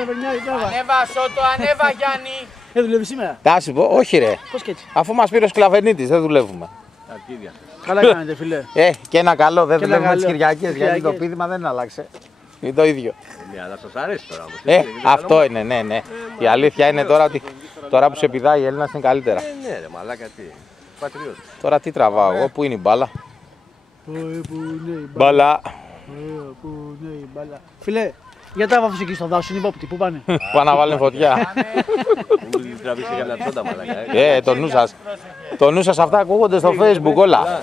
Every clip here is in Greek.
Ανέβα Σότο, ανέβα Γιάννη. Δεν δουλεύει σήμερα. Θα σου πω, όχι ρε. Πώς και έτσι. Αφού μας πήρε ο Σκλαβενίτης, δεν δουλεύουμε. Καλά κάνετε φίλε. Και ένα καλό, δεν Και δουλεύουμε ένα τις καλό. Κυριακές, γιατί το Κυριακές. πείδημα δεν άλλαξε. Είναι το ίδιο. Ναι, αλλά σας αρέσει τώρα όμως. Αυτό είναι, ναι. Η αλήθεια είναι τώρα ότι τώρα που σε πηδάει η Έλληνας είναι καλύτερα. Ναι ρε μαλάκα τι. Πατριώτη. Τώρα τι τραβάω εγώ, πού είναι η μπάλα. Πού είναι η Μπάλα. Πού είναι η μπάλα. Φίλε, γιατί τα βάφεις εκεί στο δάσο, είναι υπόπτη, πού πάνε. Πάνε να βάλουν φωτιά. Μην τραβήξει κανένα τσόντα μαλάκα. Το νου σας. Το νου σας, αυτά ακούγονται στο Facebook όλα.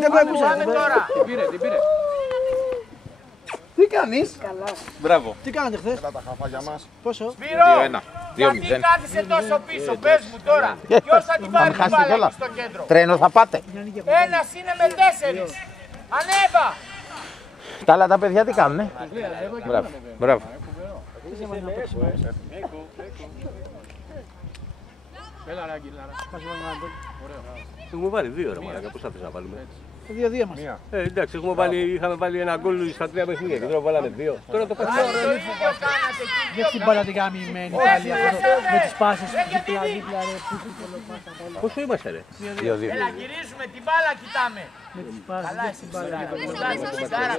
Δεν πάει πουσα. Την πήρε. Τι κάνεις. Μπράβο. Τι κάνατε χθες. Τα χαφάγια μας. Πόσο. Σπύρο, 2-1. γιατί κάθισε τόσο πίσω, πες μου τώρα. Ποιος θα την πάρει την χάσετε μπάλα κιόλας. εκεί στο κέντρο. Τρένο θα πάτε. Ένας είναι με 4. Ανέβα. Τα άλλα τα παιδιά τι κάνουνε. Μπράβο. Έχουμε βάλει 2 ρε μαλάκα. Πώς θα θες να βάλουμε. 2-2 μας. Εντάξει, είχαμε βάλει ένα γκολ στα 3 παιχνίδια και τώρα βάλαμε 2. Τώρα το Άρα παίξαμε. το ίδιο κάνατε εκεί. Για την μπάλα την γαμημένη πάλι αυτό, με τις πάσες δίπλα δίπλα ρε. Πόσο είμαστε ρε. 2-2. Έλα γυρίζουμε την μπάλα, κοιτάμε. Με τις πάσες Καλά για εσύ την μπάλα.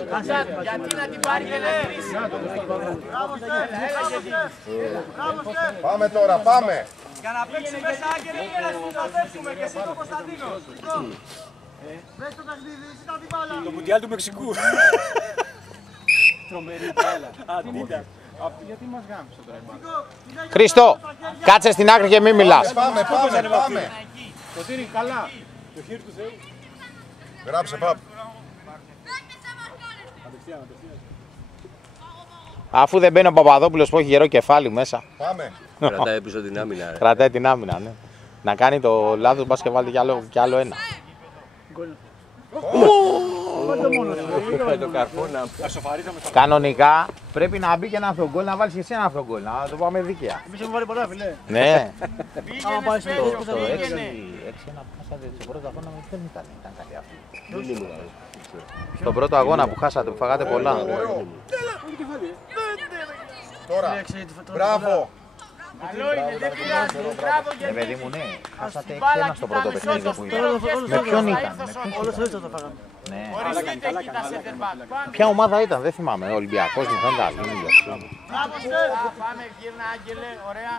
γιατί να την πάρει και να γυρίσει. Πάμε τώρα, πάμε. Για να παίξει μέσα Άγγελε και να συνταθέσουμε και εσύ τον Κωνσταντίνο. Πες το ταξίδι, εσύ τα την μπάλα. Το Μουντιάλ του Μεξικού. Τρομερή μπάλα. Γιατί μας γάμισε τώρα η μπάλα. Χρήστο, κάτσε στην άκρη και μην μιλάς. Πάμε. Το τύρι καλά. Το χέρι του Θεού. Γράψε, παπ. Αφού δεν μπαίνει ο Παπαδόπουλος που έχει γερό κεφάλι μέσα. Πάμε. Κρατάει πίσω την άμυνα ρε. Κρατάει την άμυνα, ναι. Να κάνει το λάθος, μπας και βάλει κι άλλο ένα. Το καρφώνα. Κανονικά πρέπει να μπει και ένα αυτογκόλ, να βάλεις και εσύ ένα αυτογκόλ. Να το πάμε δίκαια. Εμείς έχουμε βάλει πολλά φίλε. Ναι. Άμα πάει στο Πήγαινε, τέλος, Το 6-1 πήγαινε. που χάσατε στο πρώτο αγώνα δεν ήταν κάτι αυτό. Στον πρώτο αγώνα που χάσατε, που φάγατε πολλά. Τώρα. Μπράβο. Καλό είναι, δεν πειράζει. Μπράβο γιατί. Παιδί μου, ναι. Χάσατε Μπάλα 6-1 στο πρώτο κοιτάμε παιχνίδι Σότο, που Σπύρο, ήταν. πιες Με το ποιον θα ήταν, ήρθε ο με Σότο. Όλο το ήρθα το φάγαμε. Ναι. Οριστείτε εκεί τα center back. Πάμε. Ποια ομάδα ήταν, δεν θυμάμαι. Ο Ολυμπιακός μου φαίνεται αλλήλιο. Πάμε, γύρνα Άγγελε, ωραία.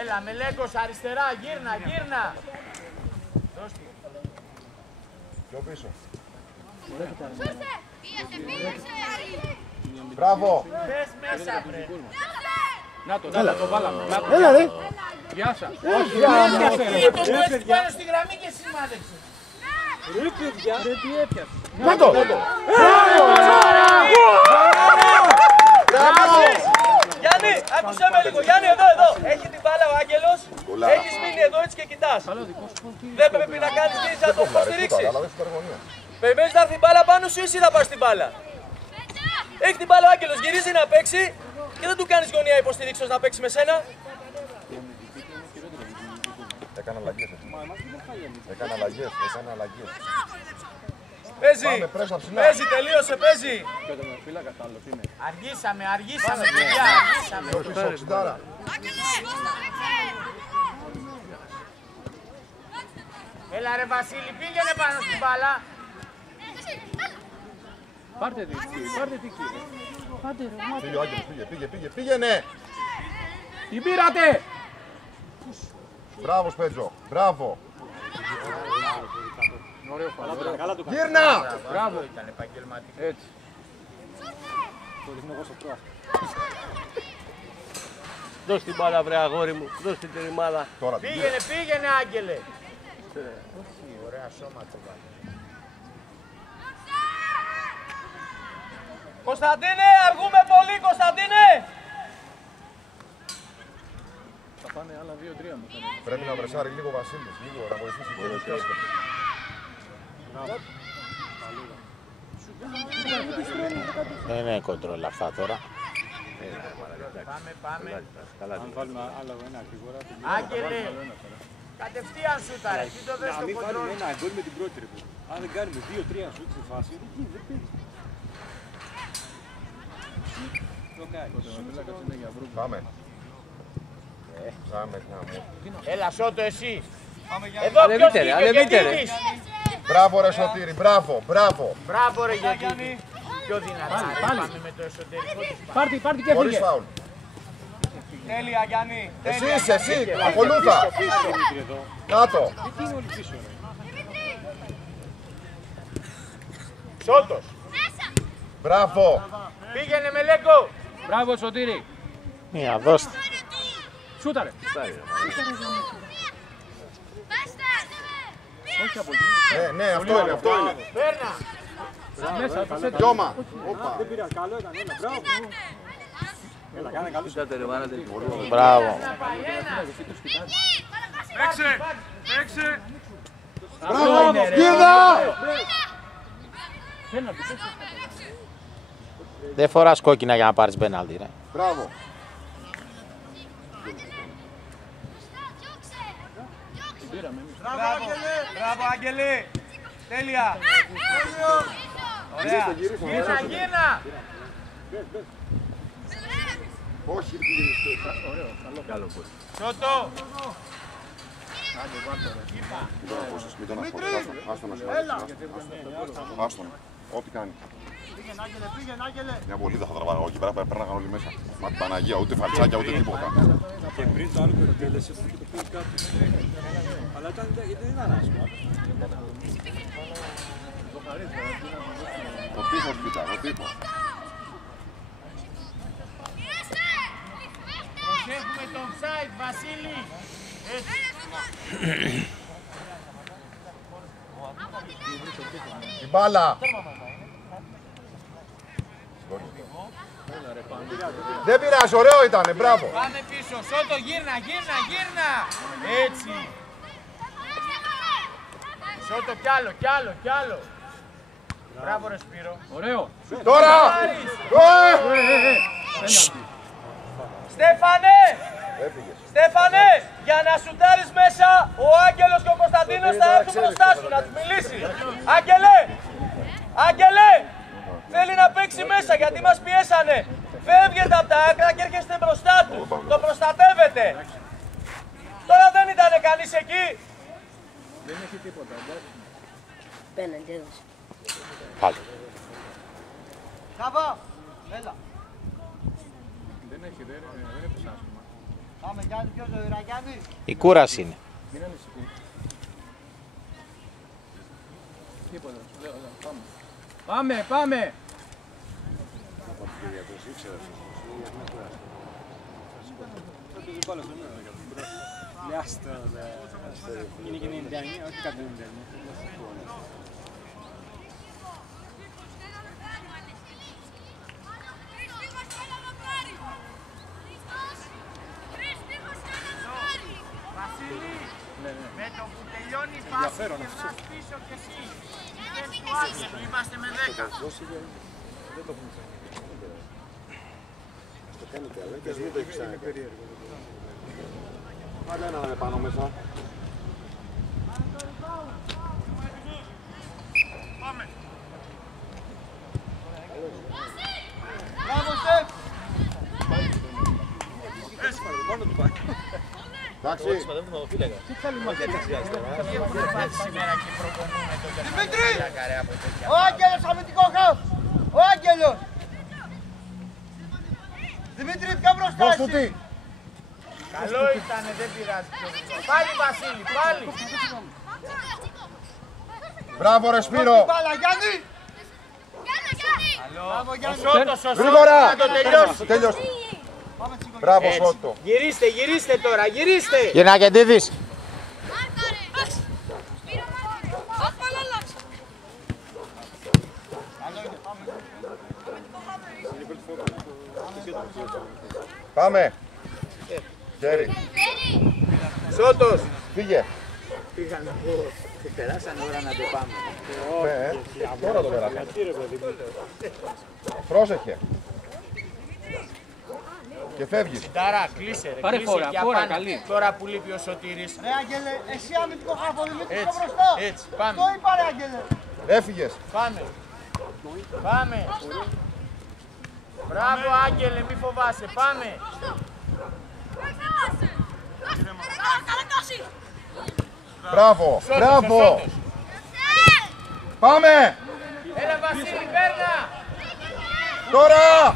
Έλα, Μελέκος αριστερά, γύρνα. Πιο πίσω. Μπράβο. Πες μέσα, βρε. Να το βάλαμε. Έλα ρε. Γεια σας. Το που έτσι πάνω στη γραμμή και σημάδεψε. Να το. Γιάννη, άκουσέ με λίγο. Γιάννη, εδώ. Έχει την μπάλα ο Άγγελος. Έχεις μείνει εδώ έτσι και κοιτάς. Δεν πρέπει να κάνεις κίνηση να το υποστηρίξεις. Περιμένεις να έρθει η μπάλα πάνω σου ή εσύ θα πας την μπάλα. Έχει την μπάλα ο Άγγελος, γυρίζει να παίξει και δεν του κάνεις γωνία υποστηρίξεως να παίξει με σένα. Έκανα αλλαγές. Παίζει, τελείωσε, παίζει. Αργήσαμε, παιδιά, αργήσαμε. Έλα ρε Βασίλη, πήγαινε πάνω στην μπάλα. Πάρτε τι κύριε. Πήγε ο Άγγελος, πήγαινε. Την πήρατε. Μπράβο Σπέτζο, μπράβο. Γύρνα. Μπράβο. Ήταν επαγγελματικό. Έτσι. Το δείχνω εγώ στο πρόα. Δώσ' την μπάλα βρε αγόρι μου. Δώσ' την τεριμάδα. Τώρα την πήρε. Πήγαινε Άγγελε. Ωραία σώμα το βάλει. Κωνσταντίνε, αργούμε πολύ, Κωνσταντίνε. Θα πάνε άλλα 2-3 μετά. Πρέπει να βρεσάρει λίγο Βασίλης, λίγο να βοηθήσει και Δεν είναι κοντρόλ αυτά τώρα. Πάμε. Αν βάλουμε άλλο ένα γρήγορα. Άγγελε, κατευθείαν σούταρε. Τι το δες Να στο μην κοντρόλ. βάλουμε ένα γκολ με την πρώτη ρε. Αν δεν κάνουμε 2-3 σουτ στη φάση, δεν παίζει. Πάμε. Πάμε γάμο. Έλα Σότο εσύ. Εδώ ποιος βγήκε, Μπράβο ρε Σωτήρη, μπράβο, μπράβο. Μπράβο ρε Γιάννη. Πιο δυνατά ρε, πάμε με το εσωτερικό της. Πάρτι και Χωρίς φύγε. φάουλ. Τέλεια Γιάννη. Εσύ είσαι, εσύ, ακολούθα. Κάτω. Σότος. Μπράβο. Πήγαινε με Λέγκο. Μπράβο Σωτήρη. Μία, δώστε. Σούταρε. Ναι, αυτό είναι, αυτό είναι. Παίρνα. Μέσα, το σέτ. Γιώμα. Δεν πειράζει, καλό έκανε. Μπράβο. Έλα, κάνε καλούς. Μπράβο. Παίξε. Μπράβο, Κίδα. Δεν φοράς κόκκινα για να πάρεις πέναλτι, ρε. Μπράβο. Μπράβο Άγγελε. Τέλεια. Ωραία. Γίνα. Όχι, Σότο. μην τον αγχώσεις, άστον να σκοτώσει. Άστον, ό,τι κάνει. Μια βολίδα θα τραβάγω εκεί πέρα, πέρναγαν όλοι μέσα. Μα την Παναγία, ούτε φαλτσάκια, ούτε τίποτα. Και πριν το άλλο που εκτέλεσε, αυτό το πήγε κάτω. Αλλά δεν ήταν άσχημα. Το τείχος κοίτα, το τείχος. Προσέχουμε τον side, Βασίλη. Την μπάλα. Δεν πειράζει, ωραίο ήτανε, μπράβο. Πάμε πίσω, Σότο, γύρνα. Έτσι. Σότο, κι άλλο. Μπράβο ρε Σπύρο. Ωραίο. Τώρα! Στέφανε, για να σουτάρεις μέσα, ο Άγγελος και ο Κωνσταντίνος θα έρθουν μπροστά σου να τους μιλήσει. Άγγελε, θέλει να παίξει μέσα γιατί μας πιέσανε. Φεύγετε από τα άκρα και έρχεστε μπροστά του. Το προστατεύετε. Τώρα δεν ήταν κανείς εκεί. Δεν έχει τίποτα, εντάξει. Πέναντι έδωσε. Πάλι. Μπράβο. Έλα. Δεν έπαιξε άσχημα. Πάμε Γιάννη, πιο ζωηρά Γιάννη. Η κούραση είναι. Μην ανησυχείς. Τίποτα, σου λέω, πάμε. Πάμε. Είναι και 99, όχι κάτι 99. Με το που τελειώνει η φάση και βρας πίσω κι εσύ. Είμαστε με 10. Άλλα ένα να με πάνω μέσα. Μπράβο Στεφ. Εντάξει. Δημήτρη! Ο Άγγελος αμυντικό χαφ! Ο Άγγελος! Δημήτρη, πιο μπροστά Δώσ' του εσύ! τι. Καλό ήτανε, δεν πειράζει. Πάλι Βασίλη, πάλι. Μπράβο ρε Σπύρο. Μπάλα, Γιάννη! Μπράβο Γιάννη! Γρήγορα. Να το τελειώσει. Τέλειωσε. Μπράβο Σότο. Γυρίστε τώρα, γυρίστε. Γερνακεντίδης. Πάμε. Χέρι. Σότος. Φύγε. Περάσανε ώρα να το πάμε. Τώρα το περάσαμε. Πρόσεχε. Και φεύγεις. Τάρα, κλείσε ρε. Πάρε κλείσε φόρα, για φόρα, πάνω. καλή. Τώρα που λείπει ο Σωτήρης. Ρε Άγγελε, εσύ αμυντικό χαφ, ο Δημήτρης πιο Έτσι, μπροστά! έτσι, πάμε. Το είπα ρε Άγγελε! Έφυγες. Πάμε. Μπράβο Άγγελε, μη φοβάσαι, πάμε. Μπράβο, μπράβο. Πάμε. Έλα Βασίλη, παίρνα. Τώρα.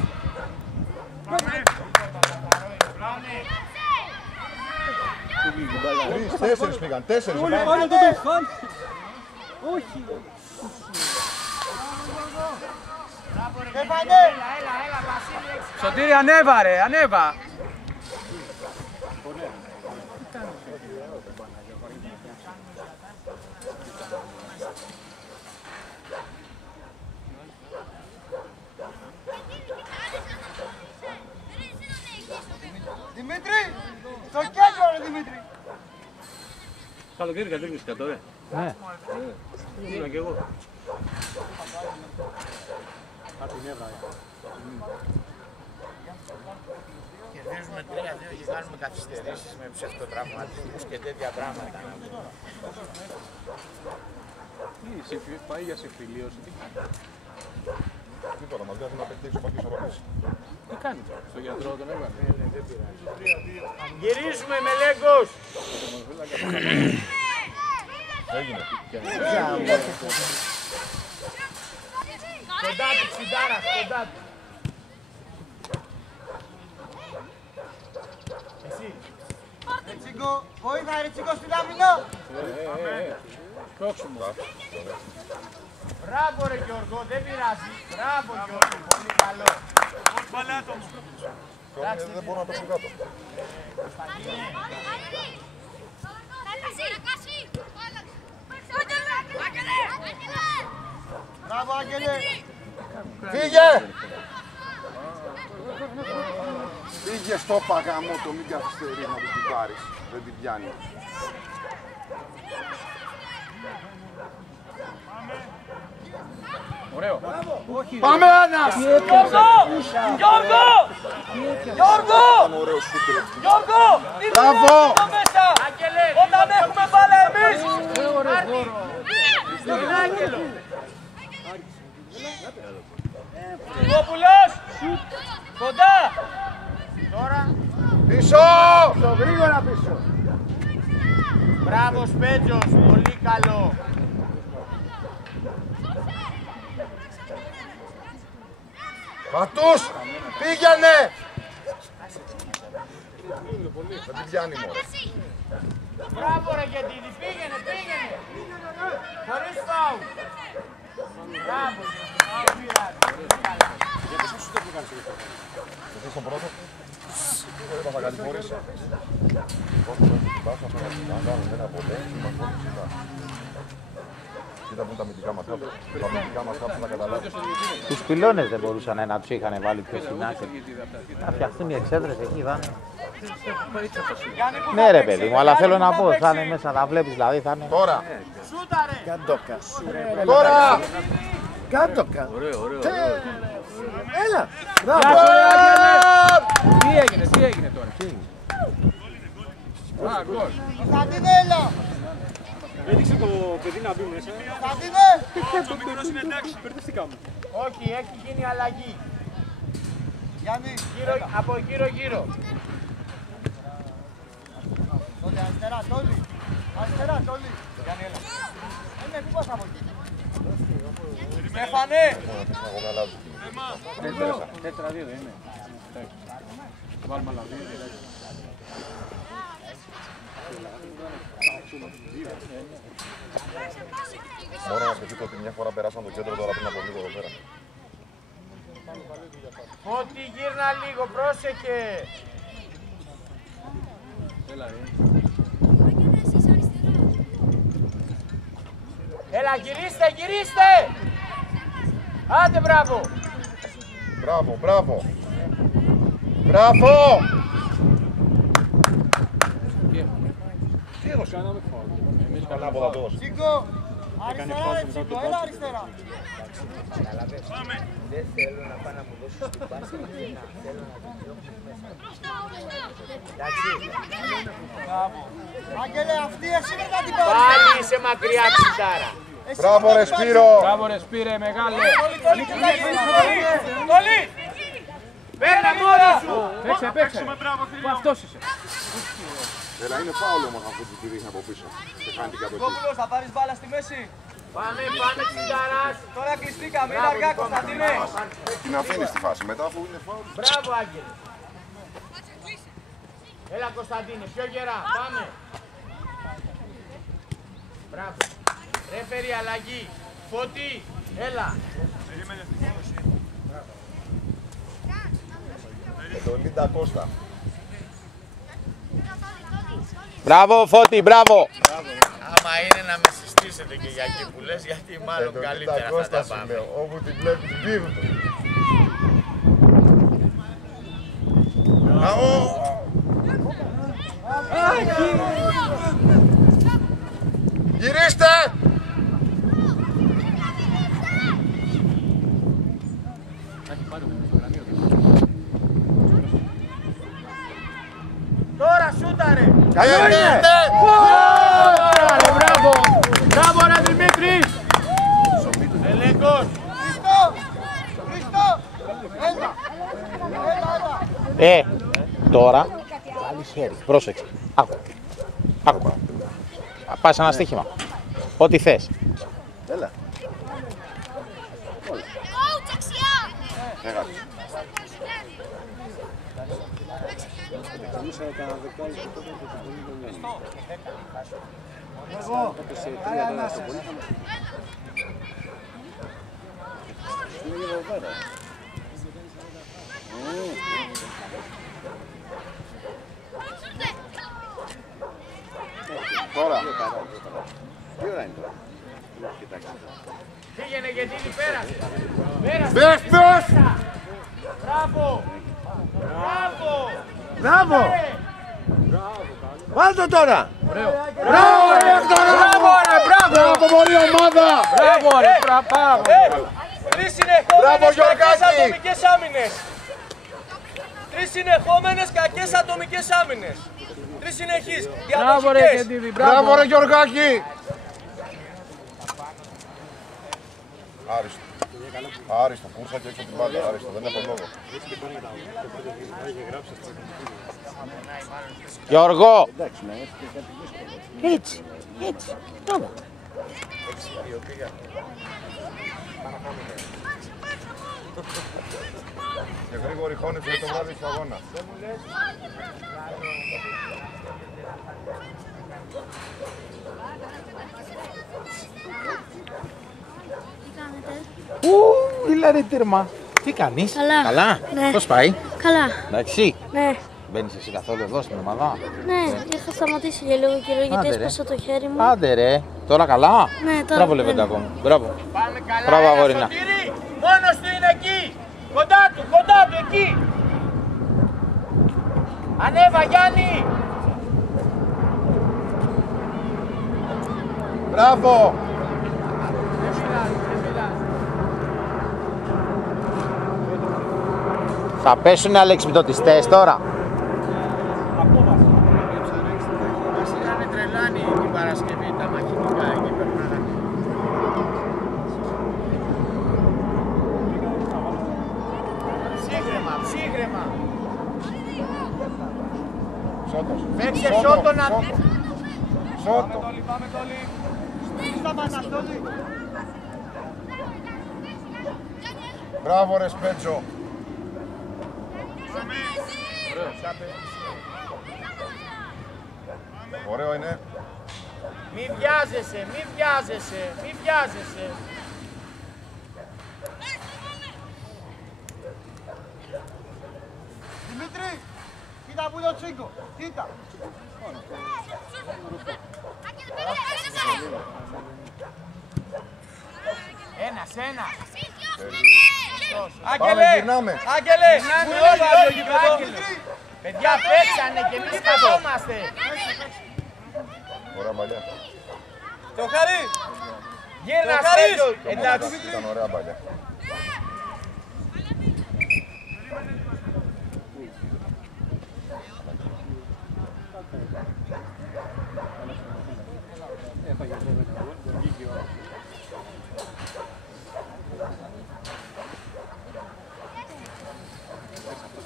Τέσσερις πήγαν, τέσσερις. Όχι. Σωτήρη, ανέβα ρε, ανέβα. Δημήτρη, στο κέντρο ρε Δημήτρη. Καλοκαίρι κατέβηκες κατ' ωραία. Ναι. Ήμουνα κι εγώ. Κερδίζουμε 3-2 και κάνουμε καθυστερήσεις με ψευτοτραυματισμούς και τέτοια πράγματα. Πάει για συμφιλίωση. Τι τώρα, μας βγάζει να παιχτεί εξωπακή ισορροπής. Τι κάνει τώρα, στο γιατρό τον έβαλε. Γυρίζουμε με Λέγκος. Έγινε. Κοντά του Ξιντάρα, κοντά του. Εσύ. Ρετσίγκο, βοήθα Ρετσίγκο στην άμυνα. Κόξιμο. Μπράβο ρε Γιώργο, δεν πειράζει. Μπράβο Γιώργο, πολύ καλό. Δεν μπορώ να πέσω κάτω. Μπράβο Άγγελε. Φύγε! Φύγε στο παγαμό το, μην καθυστερείς να την πάρεις. Δεν την πιάνει. Ωραίο. Πάμε Άννα! Γιώργο! Γιώργο! Γιώργο! Ήταν ωραίο σούτερ. Γιώργο! Μπράβο! Μέσα! Όταν έχουμε μπάλα εμείς! Στον Άγγελο! Φυγόπουλος! Κοντά! Τώρα! Πίσω! Γρήγορα πίσω. Μπράβο Σπέτζος! Πολύ καλό! Πατούς! Πήγαινε! Δεν την πιάνει μόνο. Μπράβο ρε Γεντίνη! Πήγαινε! Πήγαινε! Χωρίς φάουλ! Μπράβο! Δεν πειράζει! Γιατί στον πρώτο. Δεν θα καλυφόρεις. Να κάνουμε ένα ποτέ. Κοίτα που είναι τα αμυντικά μας χάπια. Τα αμυντικά μας χάπια να καταλάβει. Τους πυλώνες δεν μπορούσαν να τους είχαν βάλει πιο στην άκρη. Να φτιαχτούν οι εξέδρες εκεί, θα είναι. Ναι ρε παιδί μου, αλλά θέλω να πω, θα είναι μέσα, θα βλέπεις δηλαδή, θα είναι. Τώρα! Σούταρε! Καντόκα. Τώρα! Καντόκα. Ωραίο, ωραίο. Έλα. Μπράβο. Τι έγινε τώρα. Α, γκολ. Κωνσταντίνε έλα! Έδειξε το παιδί να μπει μέσα. Κωνσταντίνε! Ο μικρός είναι εντάξει, μπερδευτήκαμε. Όχι, έχει γίνει αλλαγή. Γιάννη, από γύρω-γύρω. Τόλι, αριστερά, Τόλι. Αριστερά, Τόλι. Γιάννη, έλα. Είναι τίποτα από εκεί. Στέφανε! 4-2 δεν είναι. Βάλουμε άλλα δύο. Μόνο να σκεφτείτε ότι μια φορά περάσαν το κέντρο τώρα πριν από λίγο εδώ πέρα. Ότι γύρνα λίγο, πρόσεχε! Έλα, γυρίστε, γυρίστε! Άντε, μπράβο! Μπράβο, μπράβο! Μπράβο! Τι έδωσε? Εμείς πανάποδα το έδωσε. Τσίκο! Αριστερά, ρε Τσίκο, έλα αριστερά! Δεν θέλω να πάω να μου δώσεις την πάση, θέλω να το διώξεις μέσα. Εντάξει. Άγγελε, αυτή εσύ δεν θα την πάρεις! Πάλι είσαι μακριά, Ξιντάρα! Μπράβο ρε Σπύρο! Μπράβο ρε Σπύρε, μεγάλε. Τόλι! μόνοι σου! Παίξε. Αυτός είσαι. Έλα, είναι φάουλο όμως αυτό που τη δείχνει από πίσω. Και κάνει την κατοχή. Κόπουλος, θα πάρεις μπάλα στη μέση. Πάμε ξυνταράς. Τώρα κλειστήκαμε, είναι αργά Κωνσταντίνε. Την αφήνει στη φάση μετά αφού είναι φάουλο. Μπράβο, Άγγελε. Έλα, Κωνσταντίνε, πιο γερά, πάμε. Μπράβο. Ρέφερη, αλλαγή. Φώτη, έλα. Το Λίντα Κώστα. Μπράβο Φώτη, μπράβο. Άμα είναι να με συστήσετε και για εκεί που λες, γιατί μάλλον καλύτερα θα τα πάμε. Όπου την βλέπει την πήρου. Γυρίστε! Τώρα σούταρε! Μπράβο ρε Δημήτρης! Ελέγχος! Τώρα βάλεις χέρι. Πρόσεξε. Άκου. Πας ένα στοίχημα. Ό,τι θες. Έλα. Έγατε. Τώρα. Τι ώρα είναι τώρα. Πήγαινε γιατί είναι πέρασε. Πες! Μπράβο! Μπράβο. Βάλ' το τώρα! Μπράβο ρε Έκτορα. Μπράβο μωρή ομάδα. Μπράβο ρε, μπράβο! Τρεις συνεχόμενες κακές ατομικές άμυνες. Τρεις συνεχόμενες κακές ατομικές άμυνες. Τρεις συνεχείς, διαδοχικές. Μπράβο ρε Γιωργάκη! Άριστο. Άριστο, κούρσα και έξω την μπάλα. Άριστο, δεν έχω λόγο. Γιώργο. Έτσι. Μπράβο. Και γρήγορη χώνευση το βράδυ στο αγώνα. Ήλαρε τέρμα. Τι κάνεις? Καλά. Ναι. Πώς πάει? Καλά. Εντάξει. Ναι. Μπαίνεις εσύ καθόλου εδώ στην ομάδα? Ναι, είχα σταματήσει για λίγο καιρό γιατί Άντε, ρε. έσπασα το χέρι μου. Άντε ρε. Τώρα καλά? Ναι, τώρα. Μπράβο Λεβεντάκο μου. Μπράβο. Πάμε καλά, Μπράβο, ένα αγόρινα. Σωτήρι. Μόνος του είναι εκεί. Κοντά του, εκεί. Ανέβα Γιάννη. Μπράβο! Θα πέσουνε αλεξιπτωτιστές τώρα. Μας είχανε τρελάνει την Παρασκευή τα μαχητικά εκεί περνάγανε. Ψύχρεμα. Σώτος. Παίξε Σώτο να... Σώτο. Πάμε το όλοι. Σταματάς το όλοι. Μπράβο ρε Σπέτζο. Ωραίο είναι. Μη βιάζεσαι. Δημήτρη, κοίτα που είναι ο Τσίγκο, κοίτα. Ένας. Πάμε, γυρνάμε. Άγγελε, παιδιά παίξανε και εμείς καθόμαστε. Ωραία παλιά. Το χαρί. Γύρνα Σέρgio. Εντάξει. Ήταν ωραία παλιά.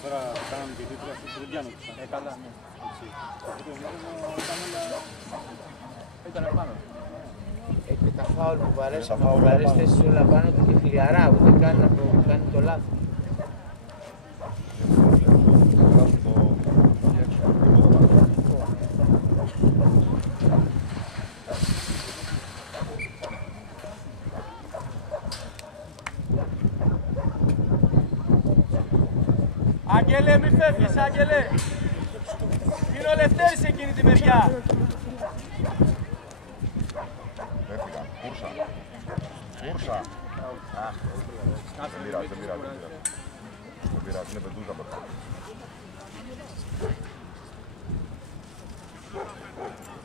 τώρα κάναμε και τίτλα, δεν πιάνω τους. Καλά, ναι. Ήταν πάνω. Και τα φάουλ που βαρέσαμε, που βαρέσει θέσεις όλα πάνω του και χιλιαρά, ούτε καν να κάνει το λάθος. Άγγελε, μη φεύγεις, Άγγελε. Είναι ο Λευτέρης εκείνη τη μεριά. Έφυγαν. Κούρσα. Κούρσα. Δεν πειράζει, δεν πειράζει. Δεν πειράζει, είναι πεντούζα μπροστά.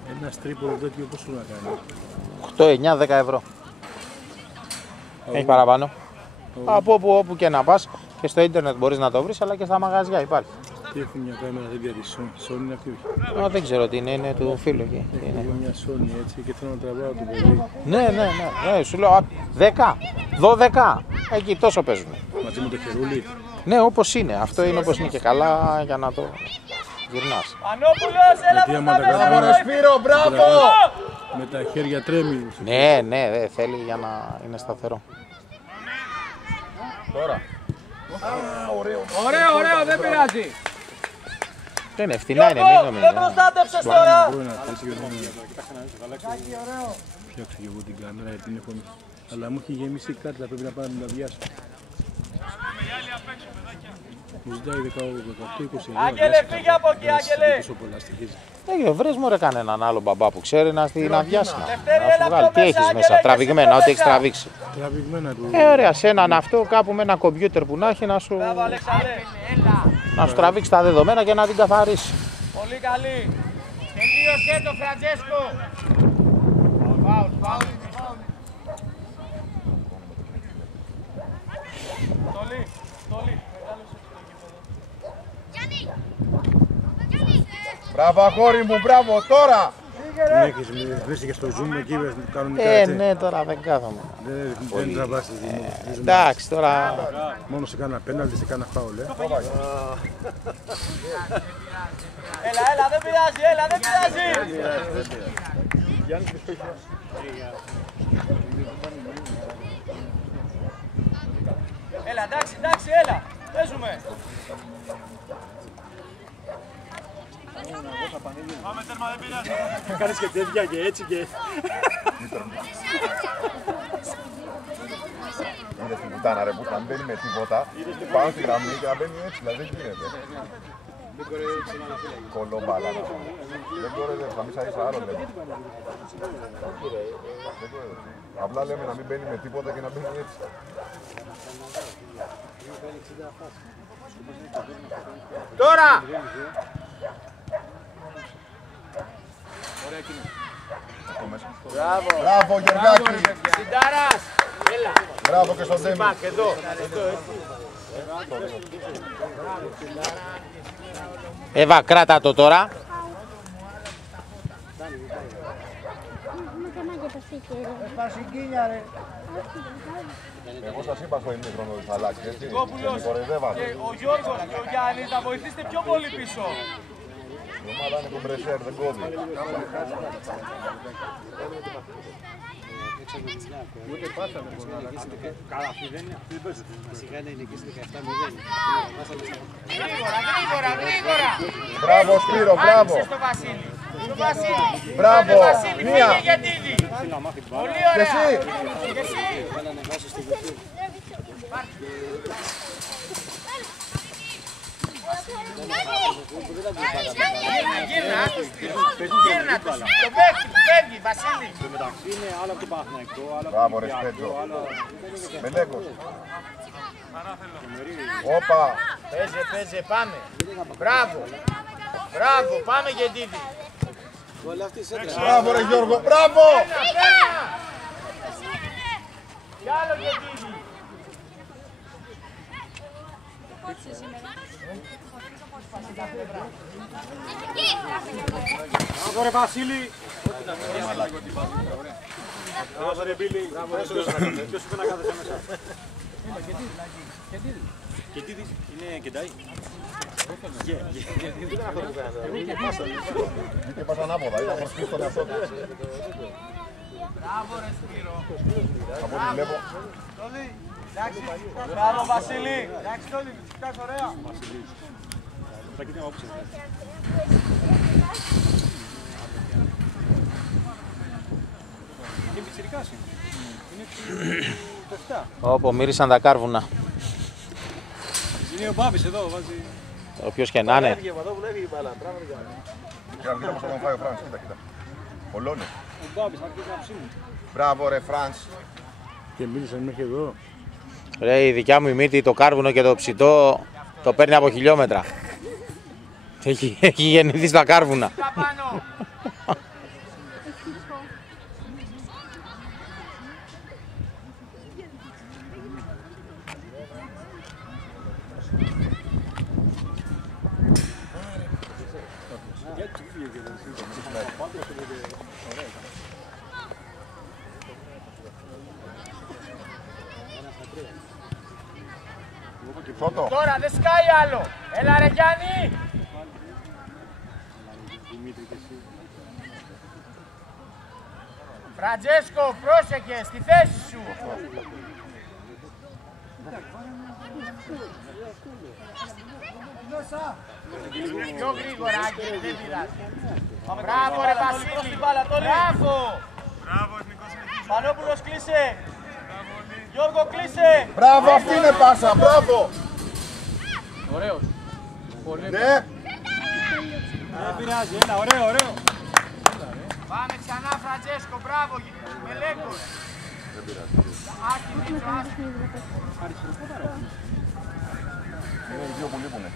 Ένα τρίπολο τέτοιο πόσο να κάνει? 8, 9, 10 ευρώ. Έχει παραπάνω. Από όπου και να πας. Και στο ίντερνετ μπορείς να το βρεις, αλλά και στα μαγαζιά υπάρχει. Τι έχουν μια κάμερα τέτοια τη Sony είναι αυτή? Δεν ξέρω τι είναι του φίλου εκεί. Έχω μια Sony έτσι και θέλω να τραβάω το παιδί. Ναι, σου λέω 10, 12, εκεί τόσο παίζουν. Μαζί με το χερούλι. Ναι, όπως είναι. Αυτό είναι όπως είναι και καλά για να το γυρνάς. Ανώπουλος, έλα προς τα μέσα. Μπράβο, Σπύρο, μπράβο! Με τα χέρια τρέμει. Ναι, δεν θέλει για να είναι σταθερό. Τώρα. Ωραίο, δεν πειράζει. Δεν είναι ευθυνά, είναι μην νομίζω. Δεν προστάτεψες τώρα. Φτιάξω και εγώ την κάμερα γιατί την έχω. Αλλά μου έχει γεμίσει η κάρτα, πρέπει να πάω να τα βιάσω. Μου ζητάει 18-20 ευρώ. Άγγελε, φύγε από εκεί, Άγγελε. Τόσο πολλά στοιχίζει. Βρες μου ρε κανέναν άλλο μπαμπά που ξέρει να στην αδειάσει. Λευτέρη, Να σου έλα βγάλει. πιο Τι μέσα, έχεις Άγγελε, μέσα, και τραβηγμένα, εσύ ό,τι πιο έχεις μέσα. τραβήξει. Τραβηγμένα του. Ωραία, σε έναν αυτό κάπου με ένα κομπιούτερ που να έχει να σου τραβήξει τα δεδομένα και να την καθαρίσει. Πολύ καλή. Τελείωσε το Φραντζέσκο. Τολί. Μπράβο, αγόρι μου, μπράβο, τώρα! Με έχεις βρει και στο zoom εκεί κανονικά έτσι. Ναι, τώρα δεν κάθομαι. Δεν τραβάς τη Εντάξει, τώρα. μόνο σε κάνα πέναλτι, σε κάνα φάουλ. Έλα, δεν πειράζει. Έλα, εντάξει, έλα. Παίζουμε. Πάμε τέρμα, δεν πειράζει. Κάνεις και τέτοια και έτσι και... Είδες την κουτάνα ρε που θα μπαίνει με τίποτα, πάνω στη γραμμή και να μπαίνει έτσι, δηλαδή δεν γίνεται. Κολόμπαλα. Δεν κοροϊδεύεις, θα μη σαΐσα άλλο λέμε. Απλά λέμε να μην μπαίνει με τίποτα και να μπαίνει έτσι. Τώρα! Μπράβο Γεργάκη! Συντάρας! Έλα! Μπράβο και στον Ντέμι! Εδώ! Εύα, κράτα το τώρα. Εγώ σας είπα στο ημίχρονο ότι θα αλλάξει, έτσι. Κόπουλος Με κοροϊδεύατε. και ο Γιώργος και ο Γιάννης να βοηθήσετε πιο πολύ πίσω. Η ομάδα είναι κομπρεσέρ, δεν κόβει. Μπράβο Σπύρο, μπράβο. Μπράβο, μία. Πολύ Και ωραία. εσύ. Γύρνα τους. Το παίχτη που φεύγει, Βασίλη. μεταξύ είναι άλλο από το Παναθηναϊκό, άλλο από Μπράβο ρε Σπέτζο. Μελέκος. Όπα. Παίζε, πάμε. Μπράβο. Μπράβο, πάμε και Ντίδη. Μπράβο ρε Γιώργο, μπράβο. Κι άλλο και Ντίδη. Μπράβο ρε Βασίλη! Μπράβο ρε Μπίλη! Ποιος είπε να κάθεσαι μέσα? Κεντίδης είναι κεντάι. Και πάσα ανάποδα, ήταν προσπίσει τον εαυτό του. Μπράβο ρε Σπύρο. Από ό,τι βλέπω. Μπράβο Βασίλη. Εντάξει Τόλι, κοιτάς ωραία. Και πιτσιρικάς είναι. Είναι το 7. Όπου μύρισαν τα κάρβουνα. Είναι ο Μπάμπης εδώ, βάζει... Όποιος και να είναι. Κοίτα, κοίτα πώς θα τον φάει ο Φρανς, κοίτα. Ολώνει. Ο Μπάμπης αρχίζει να ψήνει. Μπράβο ρε Φρανς. Και μίλησαν μέχρι εδώ. Ρε, η δικιά μου η μύτη, το κάρβουνο και το ψητό το παίρνει από χιλιόμετρα. Έχει γεννηθεί στα κάρβουνα. Σώτο. Τώρα δεν σκάει άλλο. Έλα ρε Γιάννη. Φραντζέσκο, πρόσεχε στη θέση σου. Πιο γρήγορα, Άγγελε, δεν πειράζει. Μπράβο ρε Βασίλη. Μπράβο. Πανόπουλος κλείσε. Γιώργο κλείσε. Μπράβο, αυτή είναι πάσα, μπράβο. Ωραίος. Πολύ. Ναι. Δεν πειράζει, έλα, ωραίο, ωραίο. Πάμε ξανά Φραντζέσκο, μπράβο. Μελέκος. Δεν πειράζει. Άκη, Μίτσο, άκη. Είναι οι δύο που λείπουνε.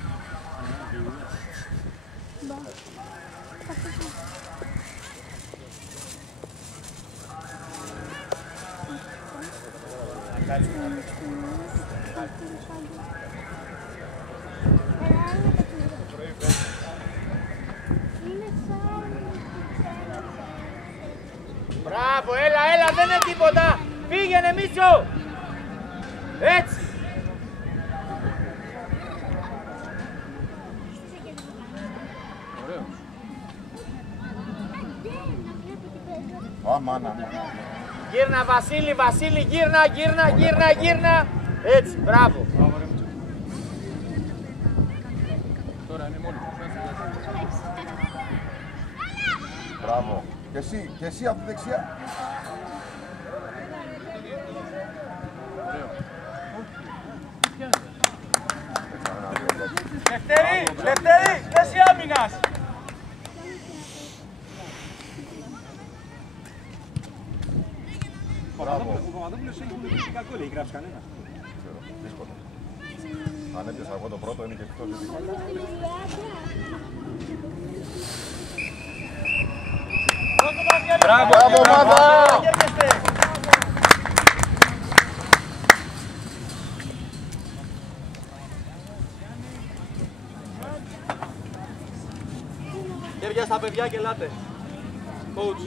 Μπράβο, έλα, δεν είναι τίποτα. Πήγαινε Μίτσο. Έτσι. Μάνα. Γύρνα Βασίλη, γύρνα. Έτσι, μπράβο. Μπράβο. Και εσύ από τη δεξιά. Λευτέρη, θέση άμυνας. Ο Παπαδόπουλος έχει μιλήσει κακό, δεν έχει γράψει κανένα. Δύσκολο. Αν έπιασα εγώ το πρώτο είναι και εκτός δυτικό. Μπράβο, ομάδα! Χέρια στα παιδιά και ελάτε. Coach.